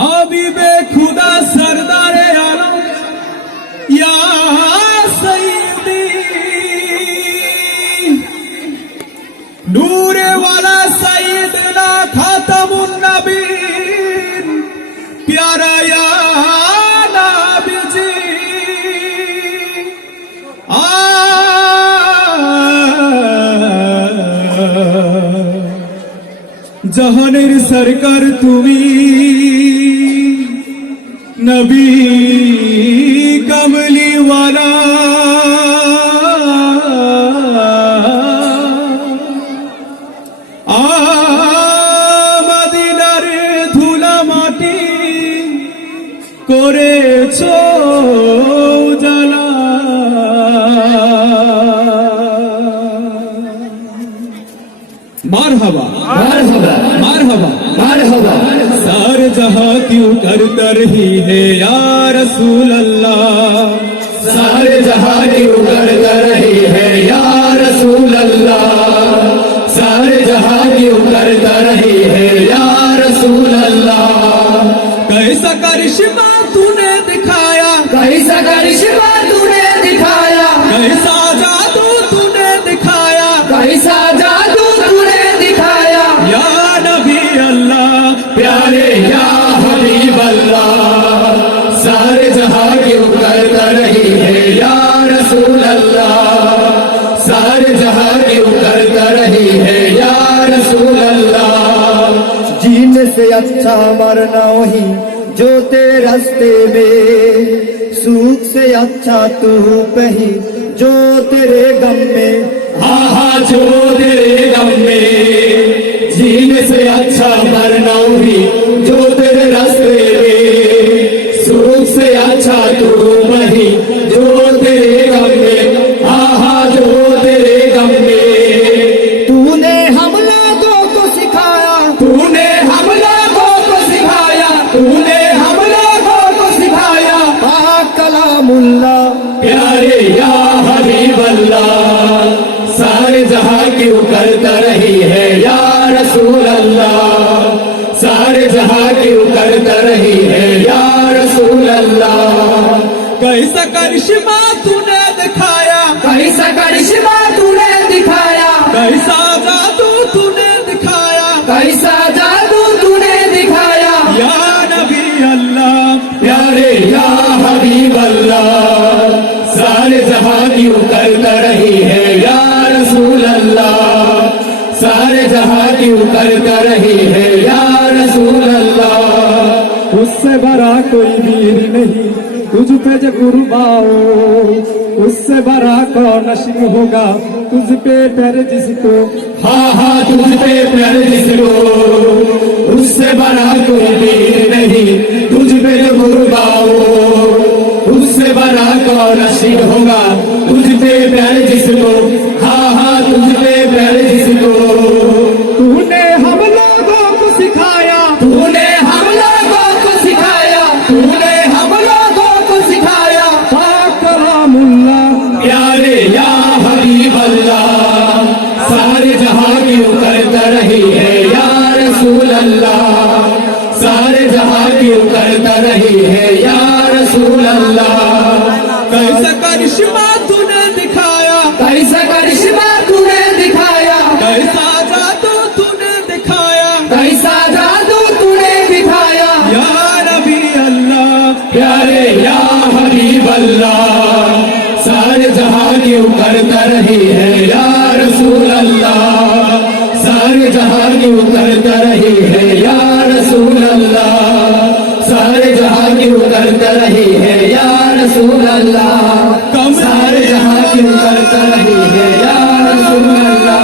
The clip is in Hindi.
হাবিবে খুদা সরদারে আলম ইয়া সঈদি নূরে ওয়ালা সঈদনা খাতামুন নবীন প্যারা ইয়া নবীজি জাহানের সরকার তুমি নবী কমলি ওয়ালা মদিনার ধুলা মাটি করেছো উজালা मरहबा मरहबा मरहबा मरहबा सार जहां क्यों करता रही है या रसूल अल्लाह सारे जहां क्यों करता रही है या रसूल अल्लाह सारे जहां क्यों करता रही है या रसूल अल्लाह कैसा करिश्मा तूने दिखाया कैसा करिश्मा तूने दिखाया कैसा जादू तूने दिखाया कैसा जादू तूने दिखाया या नबी अल्लाह प्यारे या हबीब अल्लाह सारे जहां क्यों करता रही है या रसूल अल्लाह सारे जहां क्यों करता रही है या रसूल अल्लाह जीने से अच्छा मरना वही जो तेरे रास्ते में सुख से अच्छा तू कहीं जो तेरे गम में हाँ हाँ जो तेरे गम में जीने से अच्छा मरना वही जो तेरे रास्ते में सुख से अच्छा तू वही जो तेरे गम में हाँ हाँ जो तेरे गम में तूने हम लोगों को सिखाया तूने हम लोगों को सिखाया तूने हम लोगों को सिखाया पाक कलामुल्लाह प्यारे या हबीब अल्लाह सारे जहां क्यों करता रही है या रसूल अल्लाह सारे जहां क्यों करता रही है या रसूल अल्लाह कैसा करिश्मा तूने दिखाया कैसा करिश्मा तूने दिखाया कैसा जादू तूने दिखाया कैसा जादू तूने दिखाया या नबी अल्लाह प्यारे या हबीब अल्लाह सारे जहां क्यों करता रही है या रसूल अल्लाह सारे जहां क्यों करता रही है या रसूल अल्लाह उससे बड़ा कोई वीर नहीं तुझ पे जब कुर्बाओ उससे बड़ा कौन नशीब होगा तुझ पे प्यार जिसको हाँ हाँ तुझ पे प्यार जिसको उससे बड़ा कोई वीर नहीं तुझ पे जब कुर्बाओ उससे बड़ा कौन नशीब होगा तुझ पे प्यार जिसको हाँ हाँ तुझ पे प्यार जिसको तूने हम लोगों को सिखाया तूने हम लोगों को सिखाया तूने हम लोगों को सिखाया पाक कलामुल्लाह प्यारे या हबीब अल्लाह सारे जहां क्यों करता रही है या रसूल अल्लाह सारे जहां क्यों करता रही है या रसूल अल्लाह कैसा करिश्मा तूने दिखाया कैसा करिश्मा तूने दिखाया कैसा जादू तूने दिखाया कैसा जादू तूने दिखाया या नबी अल्लाह प्यारे या हबीब अल्लाह सारे जहां क्यों करता रही है या रसूल अल्लाह सारे जहां क्यों करता रही है या रसूल अल्लाह सारे जहां क्यों करता रही है या रसूल अल्लाह सारे जहां क्यों करता रही है या रसूल अल्लाह